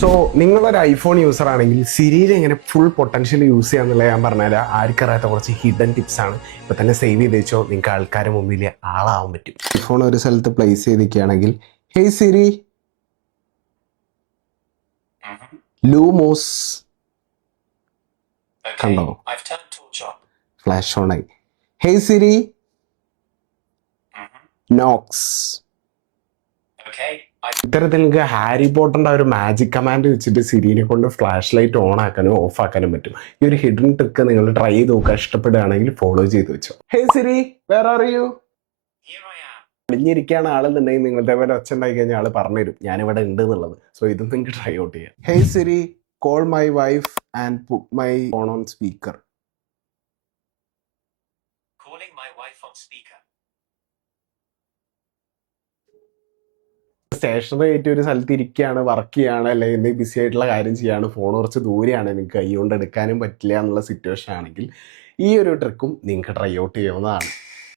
So നിങ്ങളൊരു iPhone user ആണെങ്കിൽ സിരിയിൽ എങ്ങനെ ഫുൾ പൊട്ടൻഷ്യൽ യൂസ് ചെയ്യാന്നുള്ളത് ഞാൻ പറഞ്ഞുതരാം. ആർക്കറിയാത്ത കുറച്ച് ഹിഡൻ ടിപ്സ് ആണ്. ഇപ്പൊ തന്നെ സേവ് ചെയ്ത് വെച്ചോ, നിങ്ങൾക്ക് ആൾക്കാരുടെ മുമ്പിൽ ആളാവാൻ പറ്റും. ഐഫോൺ ഒരു സ്ഥലത്ത് പ്ലേസ് ചെയ്തിരിക്കുകയാണെങ്കിൽ ഹേയ് സിരി ലൂമോസ് കണ്ടോ, ഫ്ലാഷ് ഓൺ ആയി. Hey Siri nox. ഇത്തരത്തിൽ നിങ്ങൾക്ക് ഹാരി പോട്ടറിന്റെ ഒരു മാജിക് കമാൻഡ് വെച്ചിട്ട് സിരിനെ കൊണ്ട് ഫ്ലാഷ് ലൈറ്റ് ഓൺ ആക്കാനും ഓഫ് ആക്കാനും പറ്റും. ഈ ഒരു ഹിഡൻ ട്രിക്ക് നിങ്ങൾ ട്രൈ ചെയ്ത് നോക്കുക. ഇഷ്ടപ്പെടുകയാണെങ്കിൽ ഫോളോ ചെയ്ത് വെച്ചോ. ഹേ സിരി, വേർ ആർ യു? ഒളിഞ്ഞിരിക്കുകയാണ് ആളെന്നുണ്ടെങ്കിൽ നിങ്ങളുടെ പോലെ ഒച്ച ഉണ്ടായി കഴിഞ്ഞാൽ ആള് പറഞ്ഞുതരും ഞാനിവിടെ ഉണ്ട് എന്നുള്ളത്. സോ ഇത് നിങ്ങൾക്ക് ട്രൈ ഔട്ട് ചെയ്യാം. Hey Siri, call my wife and put my phone on speaker. Stationary ആയിട്ട് ഒരു സ്ഥലത്ത് ഇരിക്കുകയാണ്, വർക്ക് ചെയ്യാണ്, അല്ലെങ്കിൽ എന്തെങ്കിലും ബിസി ആയിട്ടുള്ള കാര്യം ചെയ്യാണ്, ഫോൺ കുറച്ച് ദൂരെയാണ്, നിങ്ങൾക്ക് കൈ കൊണ്ട് എടുക്കാനും പറ്റില്ല എന്നുള്ള സിറ്റുവേഷൻ ആണെങ്കിൽ ഈ ഒരു ട്രിക്കും നിങ്ങൾക്ക് ട്രൈ ഔട്ട് ചെയ്യാവുന്നതാണ്.